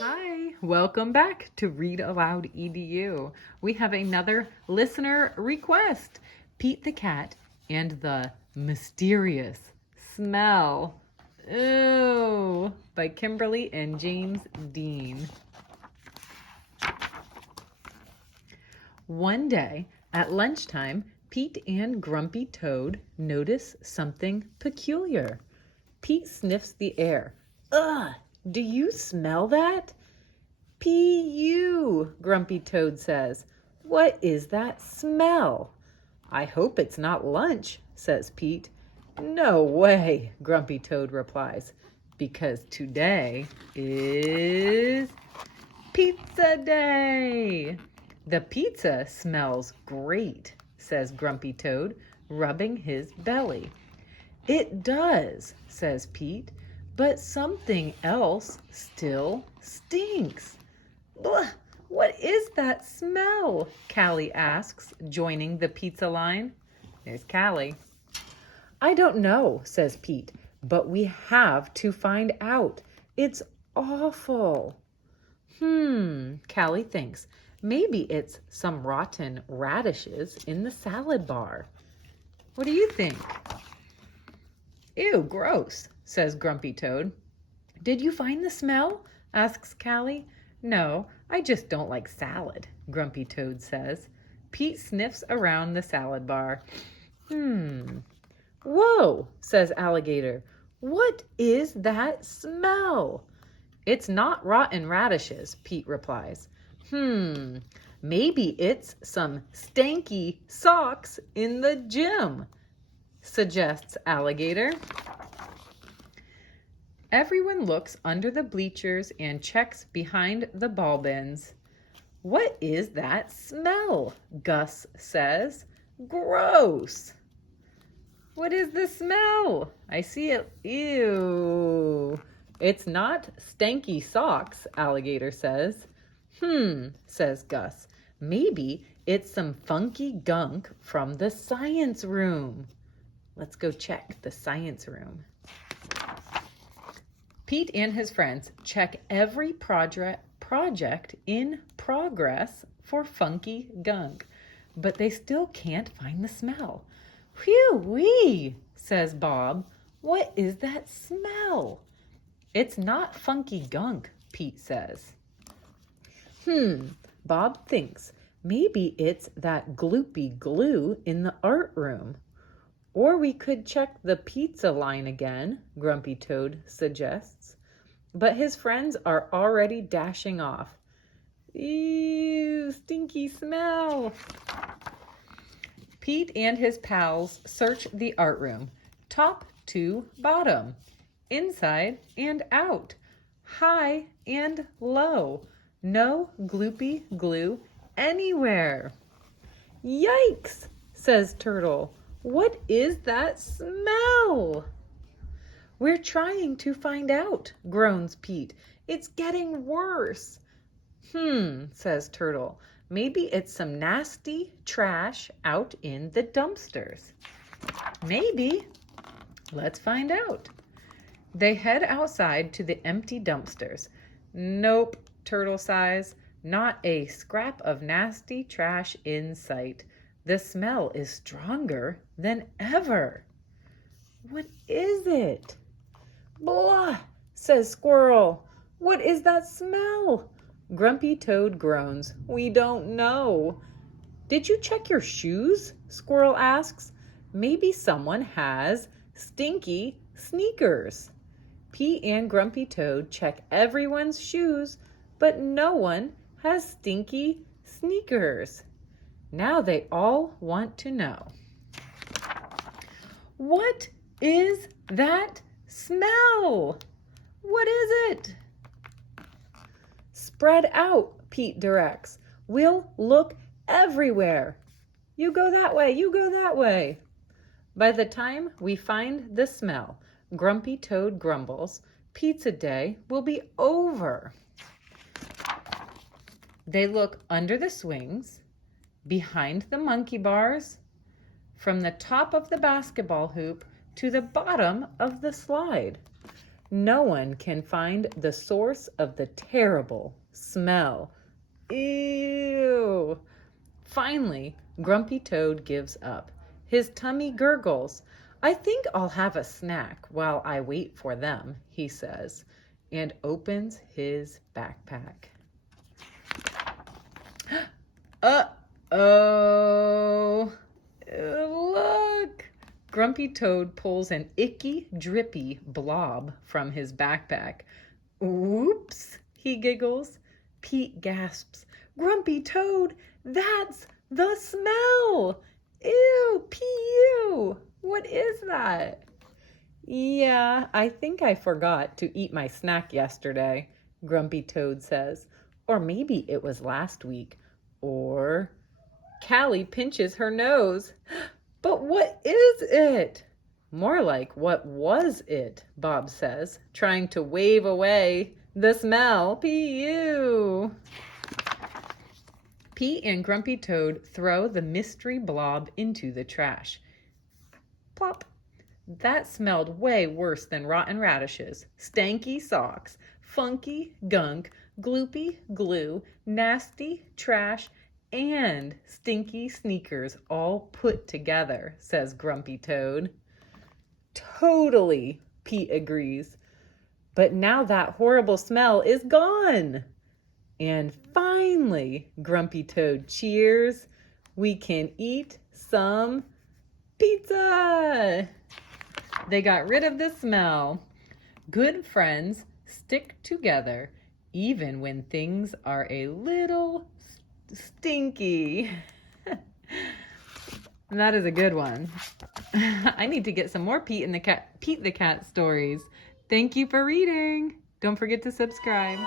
Hi, welcome back to Read Aloud EDU. We have another listener request, Pete the Cat and the Mysterious Smell. Ooh, by Kimberly and James Dean. One day at lunchtime, Pete and Grumpy Toad notice something peculiar. Pete sniffs the air. Ugh, do you smell that? P.U., Grumpy Toad says. What is that smell? I hope it's not lunch, says Pete. No way, Grumpy Toad replies, because today is Pizza Day. The pizza smells great, says Grumpy Toad, rubbing his belly. It does, says Pete, but something else still stinks. Blah, what is that smell? Callie asks, joining the pizza line. There's Callie. I don't know, says Pete, but we have to find out. It's awful. Callie thinks. Maybe it's some rotten radishes in the salad bar. What do you think? Ew, gross, says Grumpy Toad. Did you find the smell? Asks Callie. No, I just don't like salad, Grumpy Toad says. Pete sniffs around the salad bar. Whoa, says Alligator. What is that smell? It's not rotten radishes, Pete replies. Maybe it's some stanky socks in the gym, suggests Alligator. Everyone looks under the bleachers and checks behind the ball bins. What is that smell? Gus says. Gross. What is the smell? I see it. Ew. It's not stanky socks, Alligator says. Says Gus. Maybe it's some funky gunk from the science room. Let's go check the science room. Pete and his friends check every project in progress for funky gunk, but they still can't find the smell. Whew-wee, says Bob. What is that smell? It's not funky gunk, Pete says. Bob thinks maybe it's that gloopy glue in the art room. Or we could check the pizza line again, Grumpy Toad suggests. But his friends are already dashing off. Ew, stinky smell. Pete and his pals search the art room, top to bottom, inside and out, high and low. No gloopy glue anywhere. Yikes, says Turtle. What is that smell? We're trying to find out, groans Pete. It's getting worse. Says Turtle. Maybe it's some nasty trash out in the dumpsters. Maybe. Let's find out. They head outside to the empty dumpsters. Nope, Turtle sighs. Not a scrap of nasty trash in sight. The smell is stronger than ever. What is it? Blah, says Squirrel. What is that smell? Grumpy Toad groans. We don't know. Did you check your shoes? Squirrel asks. Maybe someone has stinky sneakers. Pete and Grumpy Toad check everyone's shoes, but no one has stinky sneakers. Now they all want to know. What is that smell? What is it? Spread out, Pete directs. We'll look everywhere. You go that way, you go that way. By the time we find the smell, Grumpy Toad grumbles, Pizza Day will be over. They look under the swings, behind the monkey bars, from the top of the basketball hoop to the bottom of the slide. No one can find the source of the terrible smell. Ew. Finally, Grumpy Toad gives up. His tummy gurgles. I think I'll have a snack while I wait for them, he says, and opens his backpack. Uh-oh. Look. Grumpy Toad pulls an icky, drippy blob from his backpack. Whoops, he giggles. Pete gasps. Grumpy Toad, that's the smell. Ew, P.U. What is that? Yeah, I think I forgot to eat my snack yesterday, Grumpy Toad says. Or maybe it was last week. Or Callie pinches her nose. But what is it? More like, what was it? Bob says, trying to wave away the smell. P.U. Pete and Grumpy Toad throw the mystery blob into the trash. Plop. That smelled way worse than rotten radishes, stanky socks, funky gunk, gloopy glue, nasty trash, and stinky sneakers all put together, says Grumpy Toad. Totally, Pete agrees. But now that horrible smell is gone. And finally, Grumpy Toad cheers, we can eat some pizza. They got rid of the smell. Good friends stick together even when things are a little stinky. That is a good one. I need to get some more Pete the Cat stories. Thank you for reading. Don't forget to subscribe.